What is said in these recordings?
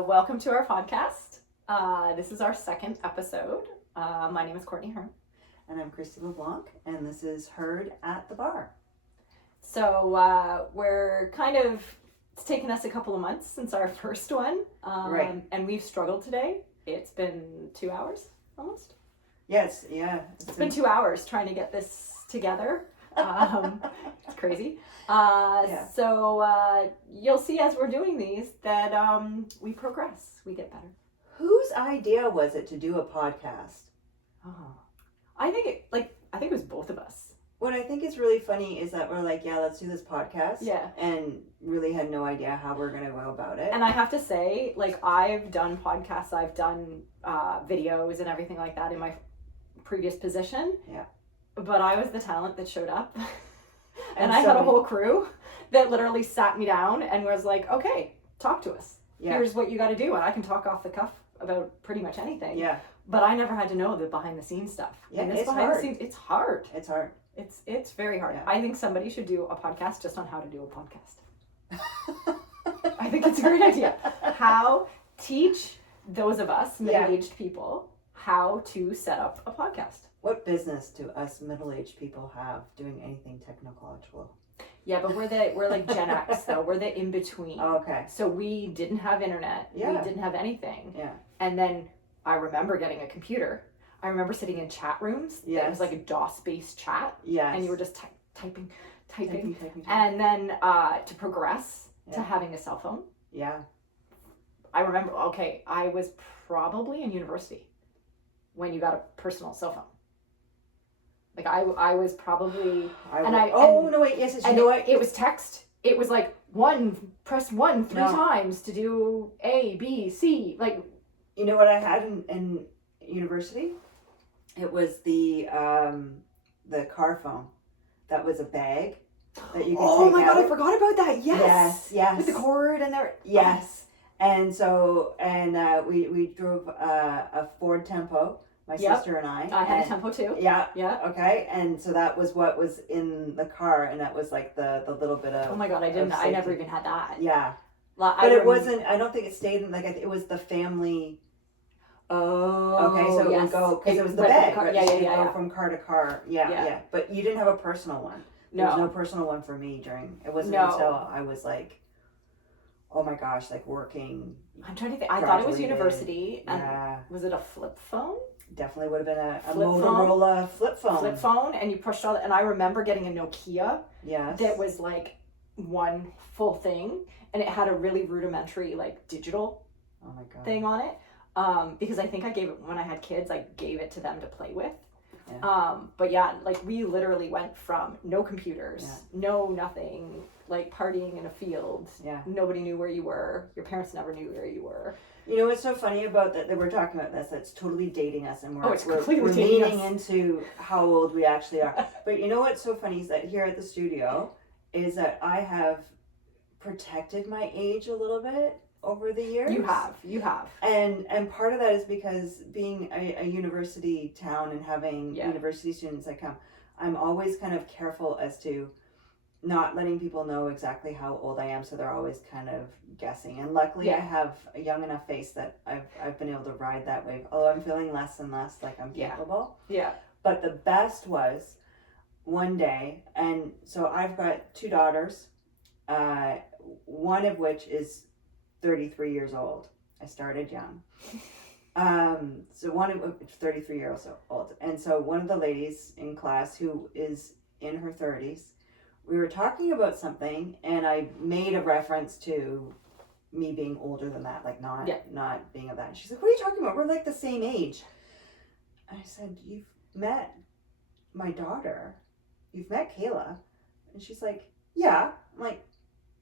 Welcome to our podcast. This is our second episode. My name is Courtney Hearn. And I'm Kristy LeBlanc, and this is Heard at the Bar. So we're it's taken us a couple of months since our first one. Right. And we've struggled today. It's been 2 hours almost. Yes, It's been 2 hours trying to get this together. It's crazy. So you'll see as we're doing these that we progress, we get better. Whose idea was it to do a podcast? I think it was both of us. What I think is really funny is that we're like, yeah, let's do this podcast. Yeah. And really had no idea how we're going to go about it. And I have to say, I've done podcasts, I've done videos and everything like that in my previous position. Yeah. But I was the talent that showed up. And I had a whole crew that literally sat me down and was like, okay, talk to us. Yeah. Here's what you got to do. And I can talk off the cuff about pretty much anything. Yeah. But I never had to know the behind the scenes stuff. Yeah, and this it's behind hard. the scenes, it's hard. It's hard. It's very hard. Yeah. I think somebody should do a podcast just on how to do a podcast. I think it's a great idea. Teach those of us middle-aged people how to set up a podcast. What business do us middle-aged people have doing anything technological? Yeah, but we're like Gen X though. We're the in-between. Oh, okay. So we didn't have internet. Yeah. We didn't have anything. Yeah. And then I remember getting a computer. I remember sitting in chat rooms. Yes. It was like a DOS-based chat. Yes. And you were just typing. And then to progress to having a cell phone. Yeah. I remember, I was probably in university when you got a personal cell phone. I was probably, it was text. It was like press 1 3 times to do A, B, C. You know what I had in university? It was the car phone. That was a bag that you could take out. Oh my god, I forgot about that. Yes. With the cord and there. Yes. And so, we drove a Ford Tempo, my sister and I. I had a Tempo too. Yeah. Yeah. Okay. And so that was what was in the car, and that was like the little bit of. Oh my god, I never even had that. Yeah. But it wasn't, I don't think it stayed in, it was the family. Oh. Okay, so it would go, because it was the bag. Right? Yeah. Go from car to car. Yeah. But you didn't have a personal one. There was no personal one for me it wasn't until I was like, oh my gosh, working. I'm trying to think. I thought it was university. And was it a flip phone? Definitely would have been a Motorola flip phone. Flip phone, and you pushed all that. And I remember getting a Nokia. Yes. That was one full thing, and it had a really rudimentary digital thing on it. Because I think I gave it when I had kids. I gave it to them to play with. Yeah. But yeah, we literally went from no computers, no nothing, partying in a field. Yeah. Nobody knew where you were. Your parents never knew where you were. You know what's so funny about that we're talking about this? That's totally dating us, and we're leaning into how old we actually are. But you know what's so funny is that here at the studio is that I have protected my age a little bit over the years. You have. And part of that is because being a university town and having university students that come, I'm always kind of careful as to not letting people know exactly how old I am, so they're always kind of guessing. And luckily I have a young enough face that I've been able to ride that wave. Although I'm feeling less and less like I'm capable. Yeah. But the best was one day, and so I've got 2 daughters, one of which is 33 years old. I started young. So one of 33 years old. And so one of the ladies in class who is in her 30s, we were talking about something, and I made a reference to me being older than that, not being of that. And she's like, what are you talking about? We're the same age. And I said, you've met my daughter. You've met Kayla. And she's like, yeah. I'm like,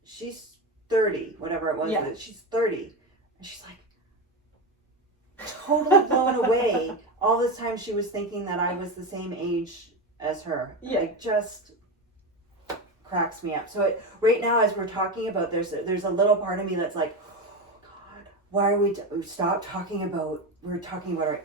she's 30, whatever it was. Yeah. She's 30. And she's like, totally blown away. All this time she was thinking that I was the same age as her. Yeah. Just cracks me up. So right now, as we're talking about, there's a little part of me that's like, oh God, why are we stop talking about? We're talking about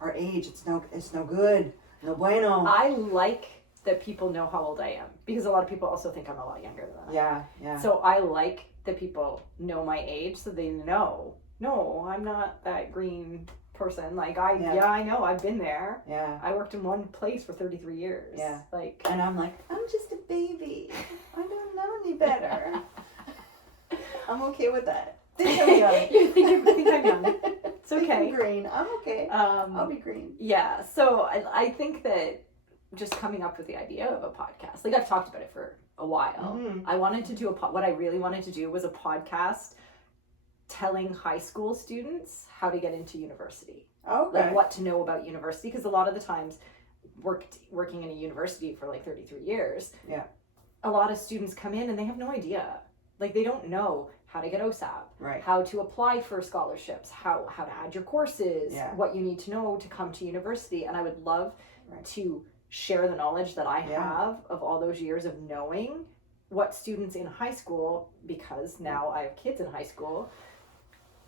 our age. It's no good. No bueno. I like that people know how old I am, because a lot of people also think I'm a lot younger than that. Yeah. So I like that people know my age, so they know, no, I'm not that green person. Like, I know, I've been there. Yeah. I worked in one place for 33 years. Yeah. Like, and I'm like, I'm just a baby. I don't know any better. I'm okay with that. Think I'm young. You think I'm young. It's okay. I'm green. I'm okay. I'll be green. Yeah. So I think that just coming up with the idea of a podcast, like, I've talked about it for a while. I wanted to do what I really wanted to do was a podcast telling high school students how to get into university. Okay. Like, what to know about university, because a lot of the times working in a university for like 33 years, a lot of students come in and they have no idea. Like, they don't know how to get OSAP, right, how to apply for scholarships, how to add your courses, what you need to know to come to university. And I would love to share the knowledge that I have of all those years of knowing what students in high school, because now I have kids in high school.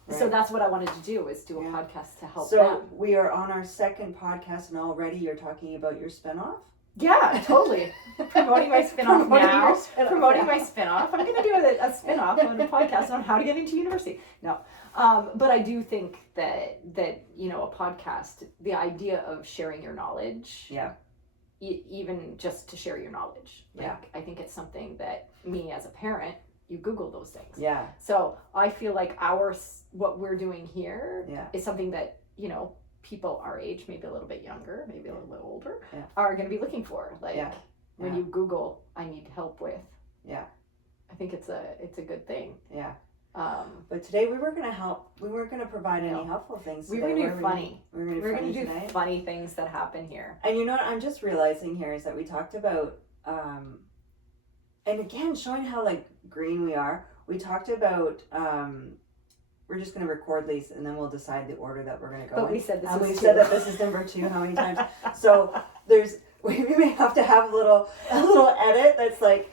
Right. So that's what I wanted to do, is do a podcast to help them. So we are on our second podcast, and already you're talking about your spinoff? Yeah, totally. Promoting my spinoff now. Promoting my spinoff. I'm going to do a spinoff on a podcast on how to get into university. No. But I do think that a podcast, the idea of sharing your knowledge. Yeah. Even just to share your knowledge. Like, I think it's something that me as a parent, you Google those things. Yeah. So I feel like what we're doing here is something that, people our age, maybe a little bit younger, maybe a little bit older, are going to be looking for. Like, when you Google, I need help with. Yeah. I think it's a good thing. Yeah. But today we were going to help. We weren't going to provide any helpful things. We were going to do funny. We're going to do funny things that happen here. And you know what I'm just realizing here is that we talked about, and again, showing how like green we are. We talked about, we're just going to record these and then we'll decide the order that we're going to go in. But we said this is said that this is number 2 how many times. So we may have to have a little edit that's like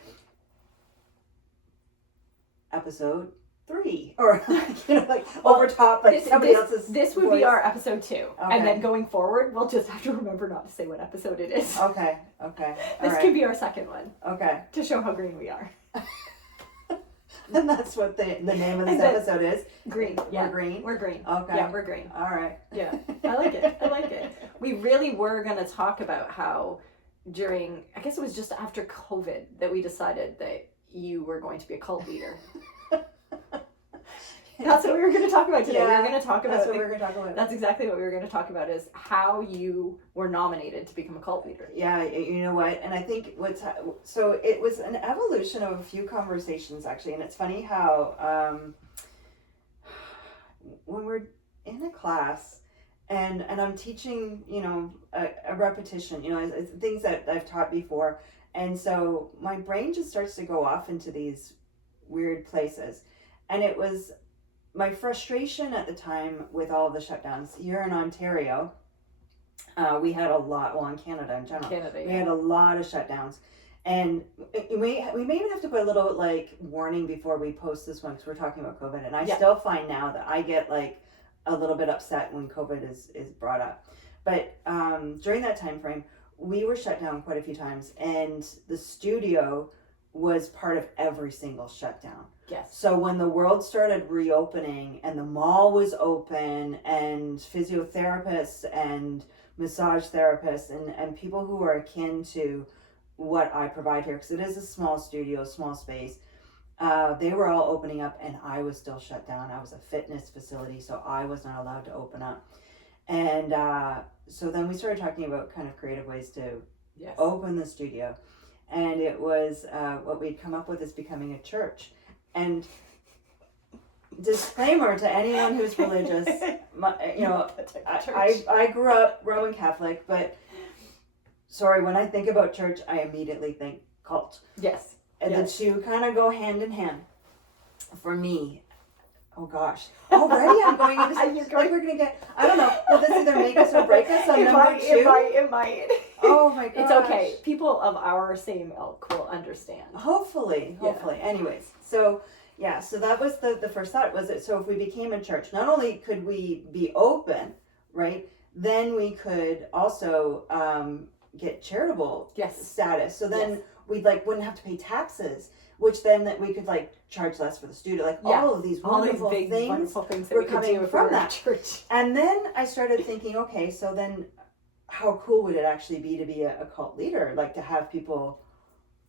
episode 3 or over top like somebody else's This would voice. Be our episode 2. Okay. And then going forward, we'll just have to remember not to say what episode it is. Okay. This could be our second one. Okay. To show how green we are. And that's what the name of this episode is. Green. Yeah. We're green? We're green. Okay. Yeah, we're green. All right. Yeah. I like it. We really were going to talk about how during, I guess it was just after COVID, that we decided that you were going to be a cult leader. That's what we were going to talk about today. Yeah, we were going to talk about. That's what we were going to talk about. That's exactly what we were going to talk about, is how you were nominated to become a cult leader. Yeah, you know what? And I think so it was an evolution of a few conversations actually, and it's funny how when we're in a class and I'm teaching, a repetition, it's things that I've taught before, and so my brain just starts to go off into these weird places, and it was my frustration at the time with all the shutdowns here in Ontario. We had a lot, in Canada in general. We had a lot of shutdowns. And we may even have to put a little warning before we post this one, because we're talking about COVID. And I still find now that I get a little bit upset when COVID is brought up. But during that time frame, we were shut down quite a few times. And the studio was part of every single shutdown. Yes. So when the world started reopening and the mall was open and physiotherapists and massage therapists and people who are akin to what I provide here, because it is a small studio, small space, they were all opening up and I was still shut down. I was a fitness facility, so I was not allowed to open up. And so then we started talking about kind of creative ways to open the studio. And it was what we'd come up with is becoming a church. And disclaimer to anyone who's religious, I grew up Roman Catholic, but sorry, when I think about church, I immediately think cult. Yes. And the two kind of go hand in hand. For me, oh gosh, already I'm going into something like we're going to get, I don't know, will this either make us or break us on number 2? It might. Oh my gosh. It's okay. People of our same ilk will understand. Hopefully. Yeah. Anyways, so that was the first thought, was it, so if we became a church, not only could we be open, right, then we could also get charitable Yes. status. So then Yes. we like wouldn't have to pay taxes, which then that we could like charge less for the student. Like all of these wonderful big, things wonderful things that were we could coming do if from we were that. at church. And then I started thinking, okay, so then how cool would it actually be to be a cult leader? Like to have people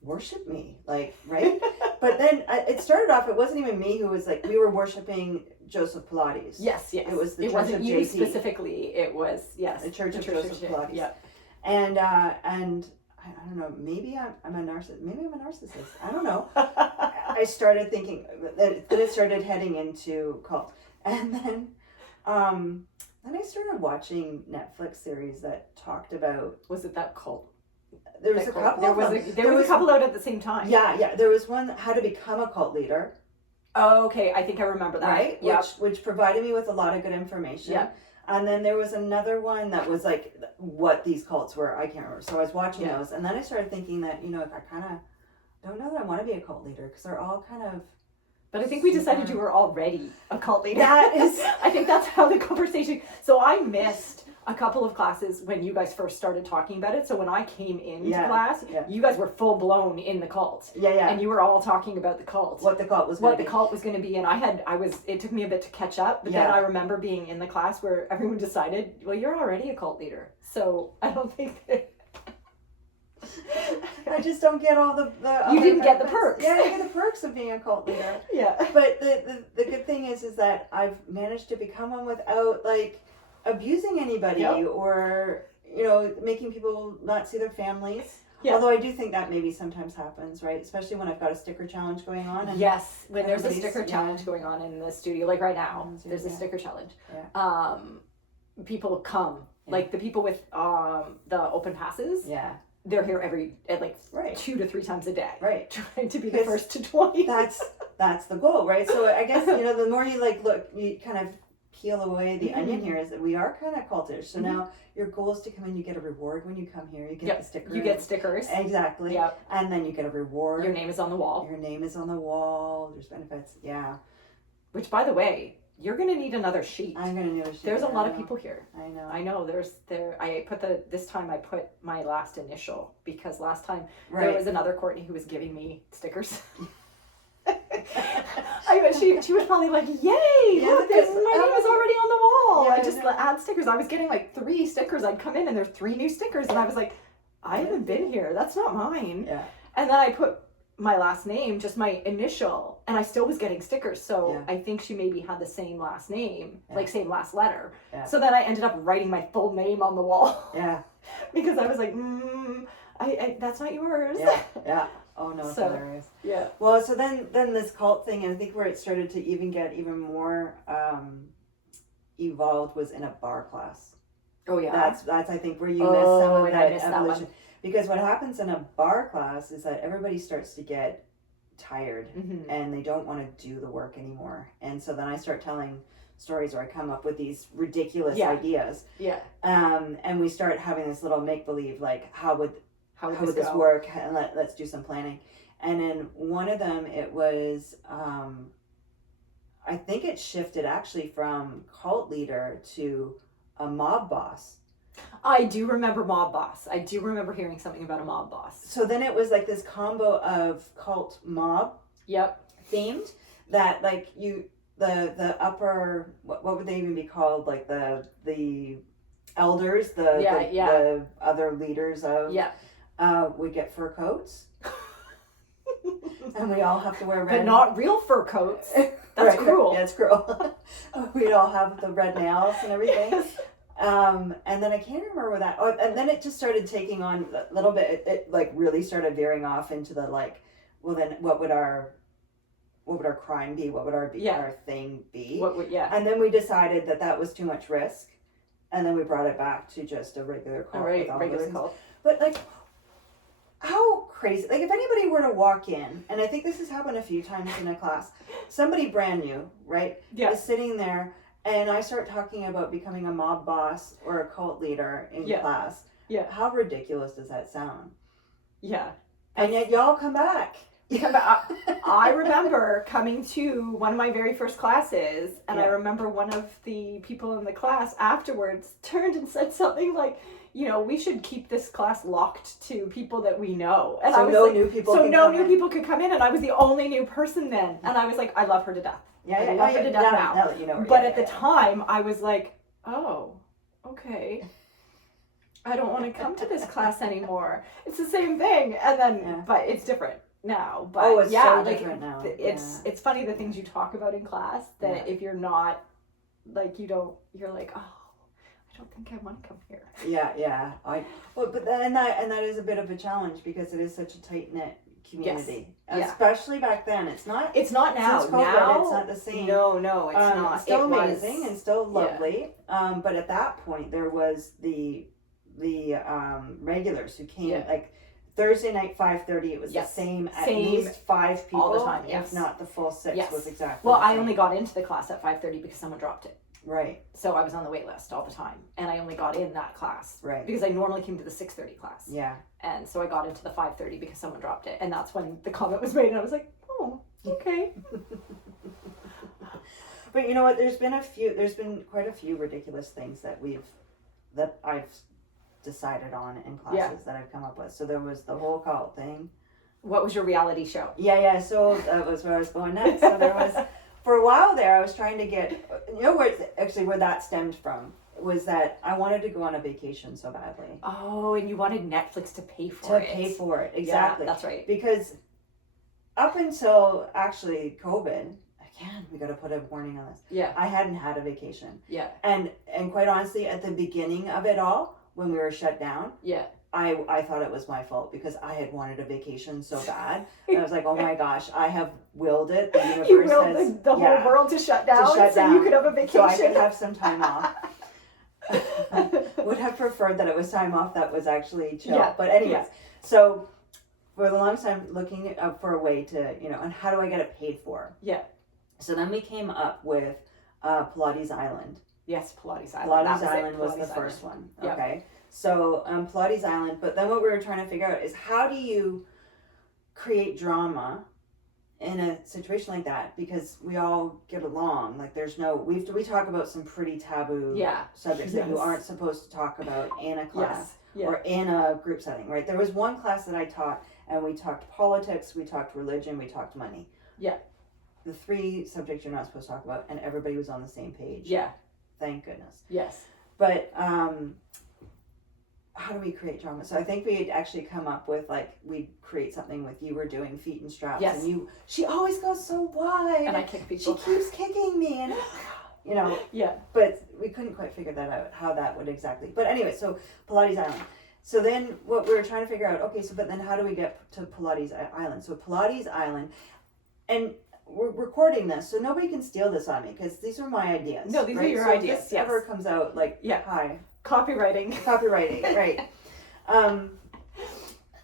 worship me, like, right? But then it started off, it wasn't even me who was like, we were worshiping Joseph Pilates. Yes. It was the it Church wasn't of you JP. specifically. It was, yes. The Church of Joseph Joseph Pilates. Yeah. And I don't know, maybe I'm a narcissist. Maybe I'm a narcissist. I don't know. I started thinking that it started heading into cult. And then I started watching Netflix series that talked about. Was it that cult? There was a couple. There was a couple out at the same time. Yeah. There was one, How to Become a Cult Leader. Oh, okay. I think I remember that. Right? Yeah. Which provided me with a lot of good information. Yeah. And then there was another one that was like what these cults were. I can't remember. So I was watching those. And then I started thinking that, I kind of don't know that I want to be a cult leader because they're all kind of. But I think we decided you were already a cult leader. That is. I think that's how the conversation. So I missed a couple of classes when you guys first started talking about it. So when I came into class, you guys were full blown in the cult. Yeah. And you were all talking about the cult. What the cult was going to be. And it took me a bit to catch up. But then I remember being in the class where everyone decided, well, you're already a cult leader. So I don't think that. I just don't get all the you didn't get the perks. Yeah, I get the perks of being a cult leader. Yeah. But the good thing is that I've managed to become one without like abusing anybody or making people not see their families. Yeah. Although I do think that maybe sometimes happens, right? Especially when I've got a sticker challenge going on. And yes, when there's a sticker challenge going on in the studio, like right now, there's a sticker challenge. Yeah. People come, like the people with the open passes. Yeah. They're here like 2 to 3 times a day. Right. Trying to be the first to 20. That's the goal, right? So I guess, the more you look, you kind of peel away the onion here is that we are kind of cultish. So now your goal is to come in, you get a reward when you come here. You get the sticker. You get stickers. Exactly. Yep. And then you get a reward. Your name is on the wall. There's benefits. Yeah. Which, by the way, you're going to need another sheet. I'm going to need a sheet. There's a lot of people here. I know. This time I put my last initial because last time there was another Courtney who was giving me stickers. She was probably like, yay, look, my name is already on the wall. Yeah, I just add stickers. I was getting like 3 stickers. I'd come in and there's 3 new stickers and I was like, I haven't been here. That's not mine. Yeah. And then I put my last name, just my initial, and I still was getting stickers. So I think she maybe had the same last name, like same last letter. Yeah. So then I ended up writing my full name on the wall. Yeah. Because I was like, I that's not yours. Yeah. Oh no, it's hilarious. Yeah. Well, so then this cult thing, and I think where it started to get even more evolved was in a bar class. Oh yeah. That's I think where you miss some of that evolution. Because what happens in a bar class is that everybody starts to get tired and they don't want to do the work anymore. And so then I start telling stories where I come up with these ridiculous ideas. Yeah. And we start having this little make-believe, like how would this work? And let's do some planning. And in one of them, it was, I think it shifted actually from cult leader to a mob boss. I do remember mob boss. I do remember hearing something about a mob boss. So then it was like this combo of cult mob themed that like the upper, what would they even be called? Like the elders, the other leaders of we get fur coats. And we all have to wear red. But not real fur coats. That's cruel. Yeah, it's cruel. We'd all have the red nails and everything. And then I can't remember that. Oh, and then it just started taking on a little bit. It like really started veering off into the like, well then what would our crime be? What would our thing be? And then we decided that was too much risk, and then we brought it back to just a regular cult. Regular cult. But like, how crazy! Like if anybody were to walk in, and I think this has happened a few times in a class, somebody brand new, right? Yeah. Is sitting there. And I start talking about becoming a mob boss or a cult leader in class. Yeah. How ridiculous does that sound? Yeah. And yet y'all come back. I remember coming to one of my very first classes, and I Yeah. remember one of the people in the class afterwards turned and said something like, we should keep this class locked to people that we know. And So I was no like, new people so can no come new in? people could come in, and I was the only new person then. And I was like, I love her to death. I love her to death now. that you know her, But yeah, at the yeah. time, I was like, oh, okay. I don't want to come to this class anymore. It's the same thing. And then, but it's different now. But it's so different now. It's funny the things you talk about in class that if you're not, like, you're like, oh, I don't think I want to come here. Yeah. But that is a bit of a challenge because it is such a tight-knit community. Yes. Especially back then. It's not now. Since COVID, now it's not the same. No, it's not. It's still it amazing and still lovely. But at that point, there was the regulars who came like Thursday night 5:30. It was the same at least 5 people all the time. if not the full 6 was exactly. Well, I only got into the class at 5:30 because someone dropped it. Right. So I was on the wait list all the time, and I only got in that class because I normally came to the 6:30 class. Yeah. And so I got into the 5:30 because someone dropped it, and that's when the comment was made, and I was like, oh, okay. But you know what? There's been quite a few ridiculous things that I've decided on in classes that I've come up with. So there was the whole cult thing. What was your reality show? Yeah. So that was where I was going next. So there was, for a while there, I was trying to get, where that stemmed from was that I wanted to go on a vacation so badly. Oh, and you wanted Netflix to pay for it. Exactly. Yeah, that's right. Because up until actually COVID, again, we got to put a warning on this. Yeah. I hadn't had a vacation. Yeah. And quite honestly, at the beginning of it all, when we were shut down, I thought it was my fault because I had wanted a vacation so bad. And I was like, oh my gosh, I have willed it. The universe you willed the whole world to shut down you could have a vacation. So I could have some time off. Would have preferred that it was time off that was actually chill. Yeah. But anyways, so for the longest time looking for a way to, and how do I get it paid for? Yeah. So then we came up with Pilates Island. Yes, Pilates Island. Pilates Island was the first one. Yep. Okay. So Pilates Island, but then what we were trying to figure out is how do you create drama in a situation like that, because we all get along. Like there's we talk about some pretty taboo subjects that you aren't supposed to talk about in a class or in a group setting, right? There was one class that I taught and we talked politics, we talked religion, we talked money. Yeah. The 3 subjects you're not supposed to talk about, and everybody was on the same page. Yeah. Thank goodness. Yes. But how do we create drama? So I think we'd actually come up with we'd create something with you were doing feet and straps, and she always goes so wide, and I kick people. She keeps kicking me, and Yeah. But we couldn't quite figure that out, how that would exactly. But anyway, so Pilates Island. So then what we were trying to figure out, okay, so but then how do we get to Pilates Island? So Pilates Island, and we're recording this, so nobody can steal this on me because these are my ideas. No, these are your ideas. If this ever comes out, hi. Copywriting, right.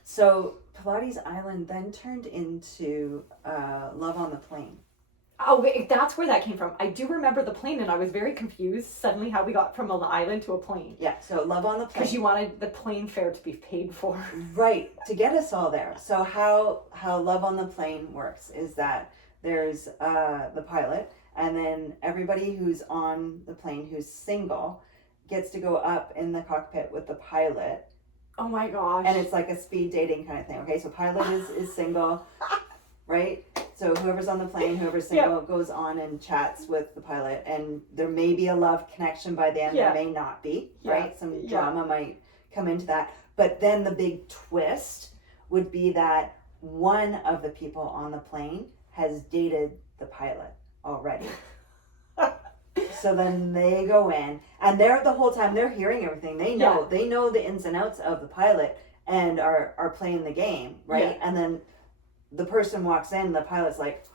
So Pilates Island then turned into Love on the Plane. Oh, wait, that's where that came from. I do remember the plane, and I was very confused suddenly how we got from an island to a plane. Yeah, so Love on the Plane. Because you wanted the plane fare to be paid for. Right, to get us all there. So how Love on the Plane works is that there's the pilot, and then everybody who's on the plane who's single gets to go up in the cockpit with the pilot. Oh my gosh. And it's like a speed dating kind of thing. Okay, so pilot is single, right? So whoever's on the plane, whoever's single goes on and chats with the pilot, and there may be a love connection by the end, there may not be, right? Some drama might come into that. But then the big twist would be that one of the people on the plane has dated the pilot already. So then they go in, and they're the whole time they're hearing everything. They know the ins and outs of the pilot and are playing the game, right? Yeah. And then the person walks in, the pilot's like,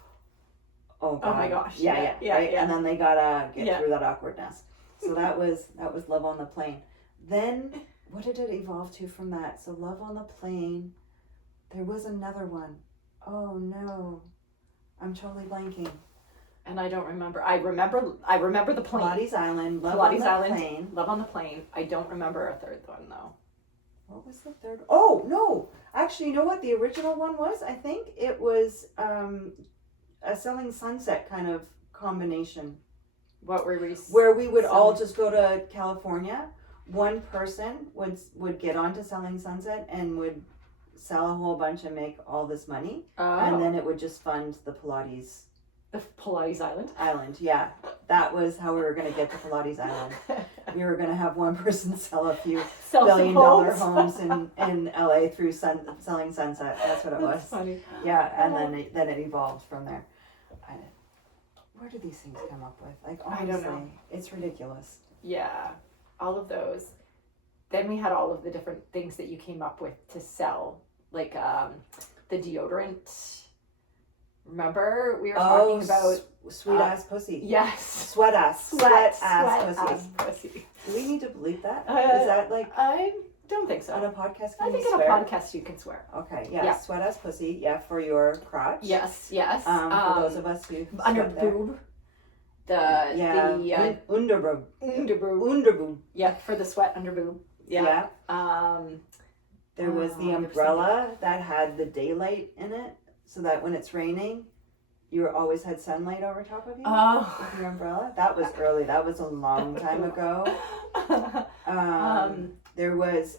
oh God. Oh my gosh. Yeah. Right? And then they gotta get through that awkwardness. So that was Love on the Plane. Then what did it evolve to from that? So Love on the Plane, there was another one. Oh no. I'm totally blanking. And I don't remember. I remember the plane. Pilates Island, Love on the Plane. Love on the Plane. I don't remember a third one though. What was the third? Oh, no. Actually, you know what the original one was? I think it was a Selling Sunset kind of combination. What were we? Where we would all just go to California. One person would get onto Selling Sunset and would sell a whole bunch and make all this money. Oh. And then it would just fund the Pilates. The Pilates Island? Island, yeah. That was how we were going to get to Pilates Island. We were going to have one person sell a few billion-dollar homes in LA through Selling Sunset. That's what it was. That's funny. Yeah, and then it evolved from there. Where do these things come up with? Like, honestly, I don't know. It's ridiculous. Yeah, all of those. Then we had all of the different things that you came up with to sell, like the deodorant. Remember we were talking about sweet ass pussy. Yes, Sweat ass pussy. Pussy. Do we need to bleep that? Is that like I don't think so. on a podcast? I think on a podcast you can swear. Okay, yeah. Sweat ass pussy. Yeah, for your crotch. Yes. For those of us who under boob. The underboob. Underboob. Yeah, for the sweat under boob. Yeah. There was the umbrella that had the daylight in it, so that when it's raining, you always had sunlight over top of you with your umbrella. That was early. That was a long time ago. There was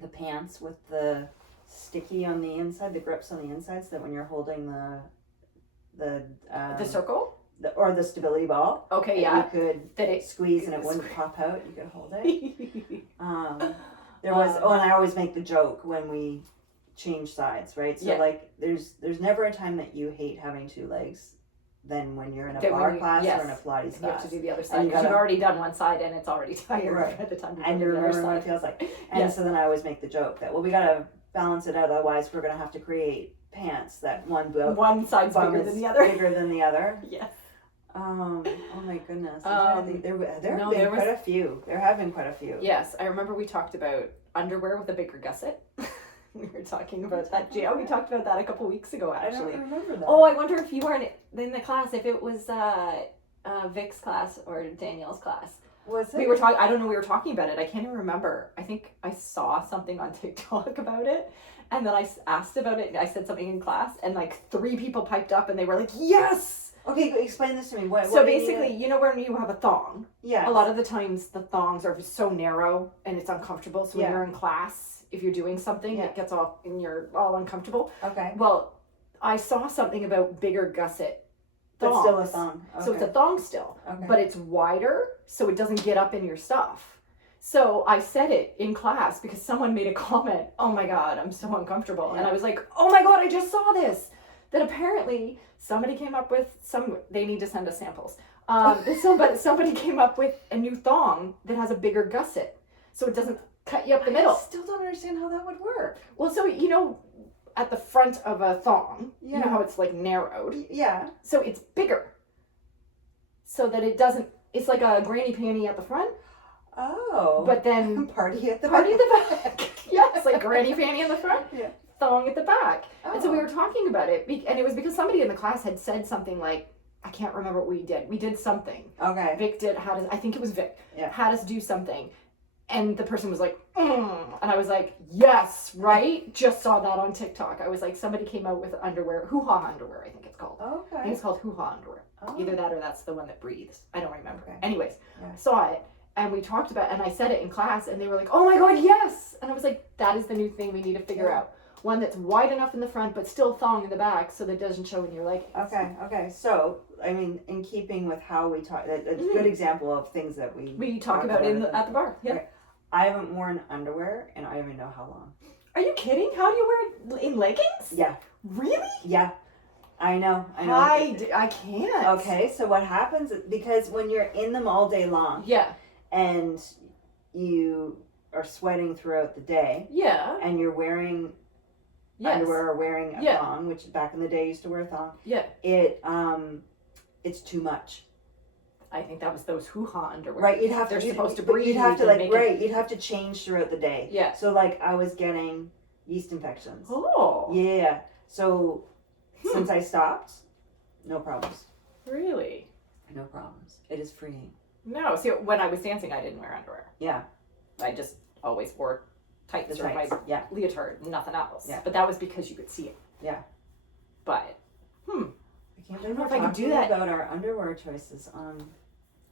the pants with the sticky on the inside, the grips on the inside, so that when you're holding the circle or the stability ball, okay, yeah, you could squeeze and it wouldn't pop out. You could hold it. There was and I always make the joke when we change sides, right? So like there's never a time that you hate having two legs than when you're in a bar class or in a Pilates class. You have to do the other side because you've already done one side and it's already tired by the time you do the other side. What it feels like. And so then I always make the joke that, well, we gotta balance it out, otherwise we're gonna have to create pants that one side's bigger than the other. Bigger than the other. Yes. Oh my goodness. There have been quite a few. There have been quite a few. Yes, I remember we talked about underwear with a bigger gusset. We were talking about that, Gia. We talked about that a couple weeks ago, actually. I don't remember that. Oh, I wonder if you weren't in the class, if it was Vic's class or Danielle's class. Was it? We were talking. I don't know. We were talking about it. I can't even remember. I think I saw something on TikTok about it, and then I asked about it. I said something in class, and like 3 people piped up, and they were like, "Yes!" Okay, explain this to me. So basically, you know when you have a thong? Yeah. A lot of the times the thongs are so narrow and it's uncomfortable. So when you're in class, if you're doing something, it gets all and you're all uncomfortable. Okay. Well, I saw something about bigger gusset thongs. But still a thong. Okay. So it's a thong still, but it's wider, so it doesn't get up in your stuff. So I said it in class because someone made a comment. Oh my God, I'm so uncomfortable, and I was like, oh my God, I just saw this. That apparently somebody came up with they need to send us samples. Somebody came up with a new thong that has a bigger gusset, so it doesn't cut you up the middle. I still don't understand how that would work. Well, so at the front of a thong, you know how it's like narrowed. Yeah. So it's bigger, so that it doesn't. It's like a granny panty at the front. Oh. But then party at the back. Yeah, it's like granny panty in the front. Yeah. Thong at the back. And so we were talking about it, and it was because somebody in the class had said something like, I can't remember what we did. We did something. Okay. Vic I think it was Vic, yeah. had us do something. And the person was like, and I was like, yes, right? Just saw that on TikTok. I was like, somebody came out with underwear, hoo-ha underwear, I think it's called. Okay. I think it's called hoo-ha underwear. Oh. Either that or that's the one that breathes. I don't remember. Okay. Anyways, saw it. And we talked about it, and I said it in class, and they were like, oh my God, yes! And I was like, that is the new thing we need to figure out. One that's wide enough in the front, but still thong in the back, so that it doesn't show in your leggings. Okay. So, I mean, in keeping with how we talk, a good example of things that we talk about at the bar. Yeah. Okay. I haven't worn underwear, and I don't even know how long. Are you kidding? How do you wear it in leggings? Yeah. Really? Yeah. I know. I can't. Okay, so what happens is, because when you're in them all day long. Yeah. And you are sweating throughout the day. Yeah. And you're wearing underwear or wearing a thong, which back in the day used to wear a thong. Yeah. It's too much. I think that was those hoo-ha underwear. Right, they're supposed to breathe. You'd have to you'd have to change throughout the day. Yeah. So like I was getting yeast infections. Oh. Yeah. So since I stopped, no problems. Really? No problems. It is freeing. No. See, when I was dancing, I didn't wear underwear. Yeah. I just always wore tights or my leotard, nothing else. Yeah. But that was because you could see it. Yeah. But, I can't believe know we're if I could do talking that. about our underwear choices on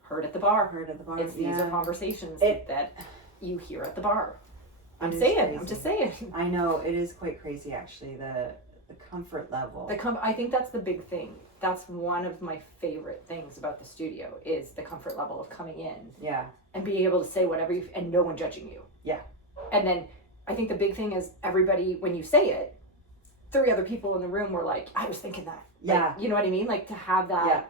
Heard at the bar. Heard at the Bar. These are conversations that you hear at the bar. I'm It is saying. crazy. I'm just saying. I know, it is quite crazy, actually, the comfort level. I think that's the big thing. That's one of my favorite things about the studio is the comfort level of coming in. Yeah. And being able to say whatever and no one judging you. Yeah. And then I think the big thing is everybody, when you say it, 3 other people in the room were like, I was thinking that. Yeah. Like, you know what I mean? Like to have that. Yeah.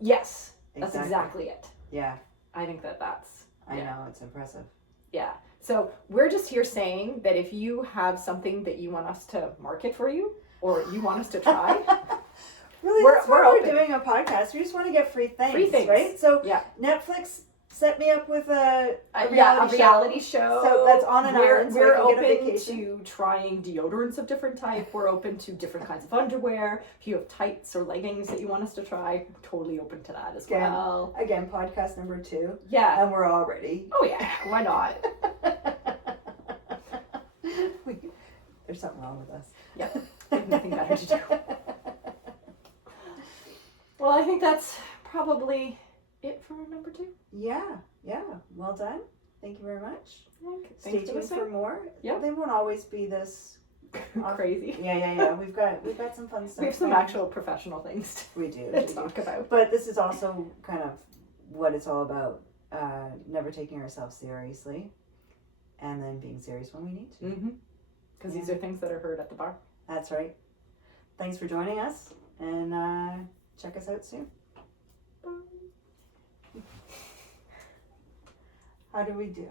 Yes. That's exactly it. Yeah. I think that's. I know, it's impressive. Yeah. So we're just here saying that if you have something that you want us to market for you or you want us to try. Really, that's why we're doing a podcast. We just want to get free things, right? So Netflix set me up with a reality show. So that's on an island. So we're I can get a open vacation. to trying deodorants of different type. We're open to different kinds of underwear. If you have tights or leggings that you want us to try, we're totally open to that as well. Again, podcast number 2. Yeah. And we're all ready. Oh yeah, why not? There's something wrong with us. Yep. We have nothing better to do. Well, I think that's probably it for number 2. Yeah. Well done. Thank you very much. Stay tuned for more. Yep. They won't always be this crazy. Yeah. We've got some fun stuff. We have some actual professional things to talk about. But this is also kind of what it's all about. Never taking ourselves seriously, and then being serious when we need to. Because these are things that are heard at the bar. That's right. Thanks for joining us, and check us out soon. How do we do?